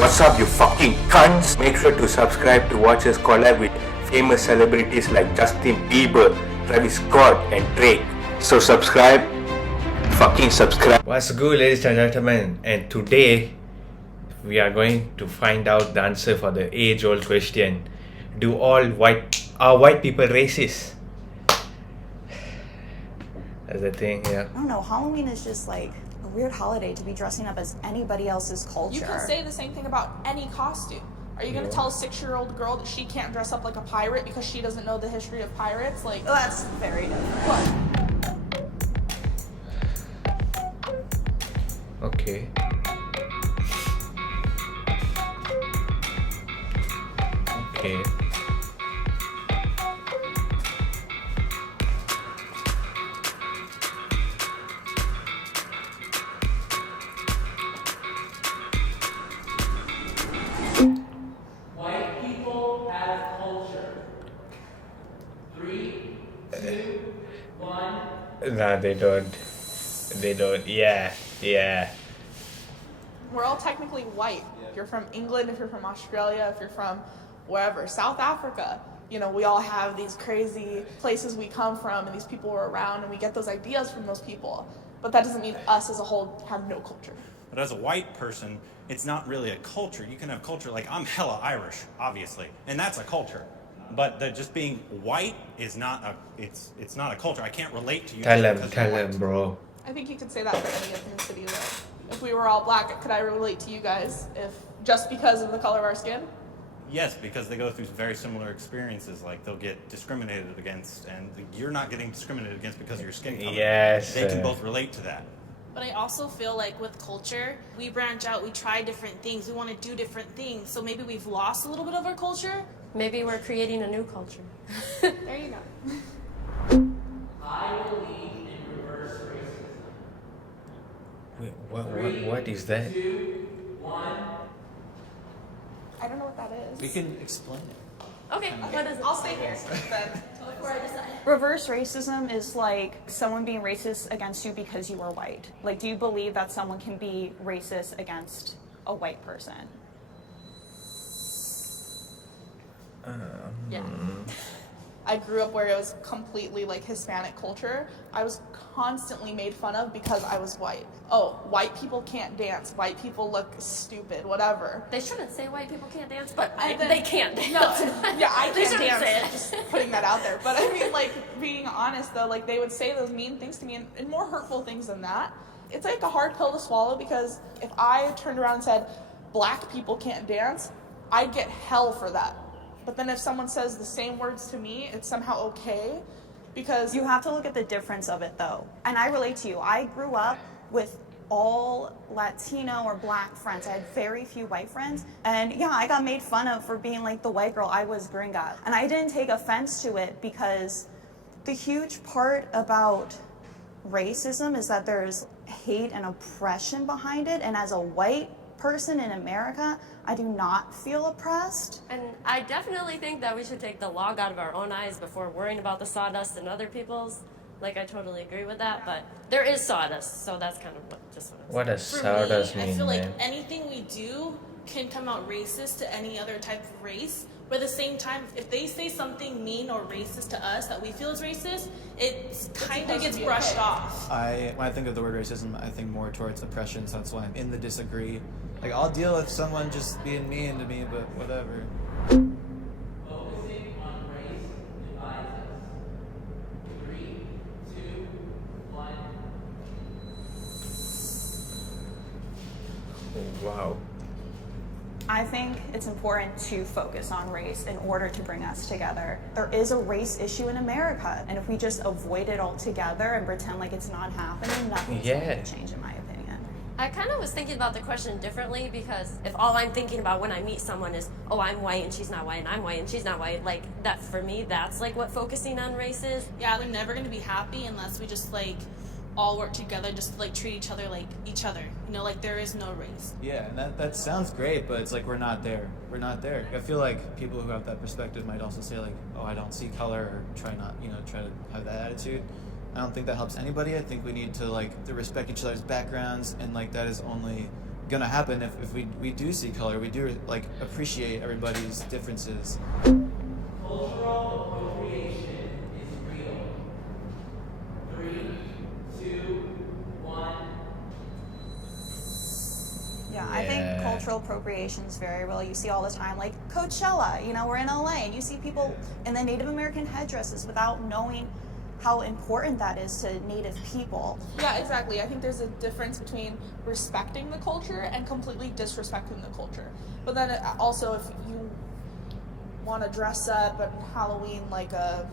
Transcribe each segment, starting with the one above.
What's up, you fucking cunts? Make sure to subscribe to watch us collab with famous celebrities like Justin Bieber, Travis Scott, and Drake. So subscribe. Fucking subscribe. What's good, ladies and gentlemen? And today, we are going to find out the answer for the age-old question. Are white people racist? That's the thing, yeah. I don't know, Halloween is just like a weird holiday to be dressing up as anybody else's culture. You can say the same thing about any costume. Are you going to tell a 6-year-old girl that she can't dress up like a pirate because she doesn't know the history of pirates? Like, Well, that's very different. what? Okay. Okay. White people have culture. 3, 2, 1. Nah, they don't. They don't. Yeah. We're all technically white. If you're from England, if you're from Australia, if you're from wherever, South Africa, you know, we all have these crazy places we come from and these people are around and we get those ideas from those people. But that doesn't mean us as a whole have no culture. But as a white person, it's not really a culture. You can have culture, like I'm hella Irish, obviously, and that's a culture. But just being white is not it's not a culture. I can't relate to you. Tell because you're them, white. bro. I think you could say that for any ethnicity though. If we were all black, could I relate to you guys if just because of the color of our skin? Yes, because they go through very similar experiences. Like they'll get discriminated against, and you're not getting discriminated against because of your skin color. Yes. They can both relate to that. But I also feel like with culture, we branch out, we try different things, we want to do different things. So maybe we've lost a little bit of our culture. Maybe we're creating a new culture. There you go. I believe in reverse racism. Wait, what is that? 2, 1. I don't know what that is. We can explain it. Okay, what is it? I'll stay here then. Before I decide. Reverse racism is like someone being racist against you because you are white. Like, do you believe that someone can be racist against a white person? Yeah. I grew up where it was completely like Hispanic culture. I was constantly made fun of because I was white. Oh, white people can't dance. White people look stupid, whatever. They shouldn't say white people can't dance, but And then- they can't dance. No, yeah, I They can't shouldn't say dance. it. Just putting that out there. But I mean, like, being honest though, like, they would say those mean things to me and more hurtful things than that. It's like a hard pill to swallow because if I turned around and said, black people can't dance, I'd get hell for that. But then if someone says the same words to me, it's somehow okay because You have to look at the difference of it though. And I relate to you. I grew up with all Latino or black friends. I had very few white friends. And yeah, I got made fun of for being like the white girl. I was gringa. And I didn't take offense to it because the huge part about racism is that there's hate and oppression behind it. And as a white person in America, I do not feel oppressed. And I definitely think that we should take the log out of our own eyes before worrying about the sawdust in other people's. Like, I totally agree with that, but there is sawdust, so that's kind of what I'm What does For sawdust me, mean, I feel like man? anything we do can come out racist to any other type of race. But at the same time, if they say something mean or racist to us that we feel is racist, it kind of supposed gets to be brushed okay. off. When I think of the word racism, I think more towards oppression, so that's why I'm in the disagree. Like, I'll deal with someone just being mean to me, but whatever. Focusing on race divides us. 3, 2, 1. Wow. I think it's important to focus on race in order to bring us together. There is a race issue in America, and if we just avoid it altogether and pretend like it's not happening, nothing's going Yeah. to change, in my opinion. I kind of was thinking about the question differently because if all I'm thinking about when I meet someone is, oh, I'm white and she's not white and I'm white and she's not white, like that for me, that's like what focusing on race is. Yeah, they're never going to be happy unless we just like all work together, just like treat each other like each other. You know, like there is no race. Yeah, and that sounds great, but it's like we're not there. We're not there. I feel like people who have that perspective might also say like, oh, I don't see color, or try to have that attitude. I don't think that helps anybody. I think we need to respect each other's backgrounds, and like that is only gonna happen if we do see color. We do like appreciate everybody's differences. Cultural appropriation is real. 3, 2, 1. Yeah, I think cultural appropriation is very real. You see all the time, like Coachella, you know, we're in LA and you see people in the Native American headdresses without knowing how important that is to Native people. Yeah, exactly. I think there's a difference between respecting the culture and completely disrespecting the culture. But then also, if you want to dress up at Halloween like a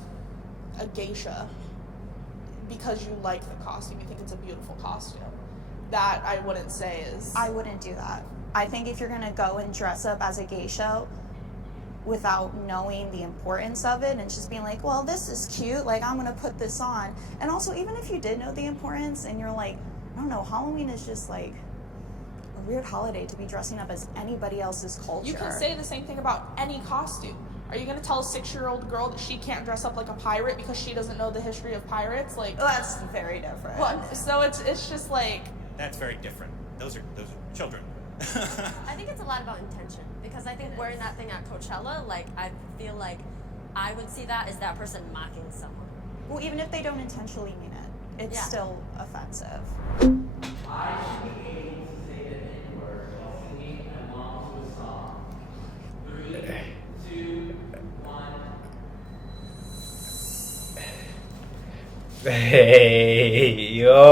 geisha because you like the costume, you think it's a beautiful costume, that I wouldn't say is... I wouldn't do that. I think if you're gonna go and dress up as a geisha without knowing the importance of it and just being like, well, this is cute, like I'm gonna put this on. And also, even if you did know the importance and you're like, I don't know, Halloween is just like a weird holiday to be dressing up as anybody else's culture. You can say the same thing about any costume. Are you going to tell a 6-year-old girl that she can't dress up like a pirate because she doesn't know the history of pirates? Like, That's very different. what? So it's just like... That's very different. Those are children. I think it's a lot about intention because I think wearing that thing at Coachella, like I feel like I would see that as that person mocking someone. Well, even if they don't intentionally mean it, it's Yeah. still offensive. I should be able to say the N-word while singing along to a song. 3, 2, 1. Hey, yo.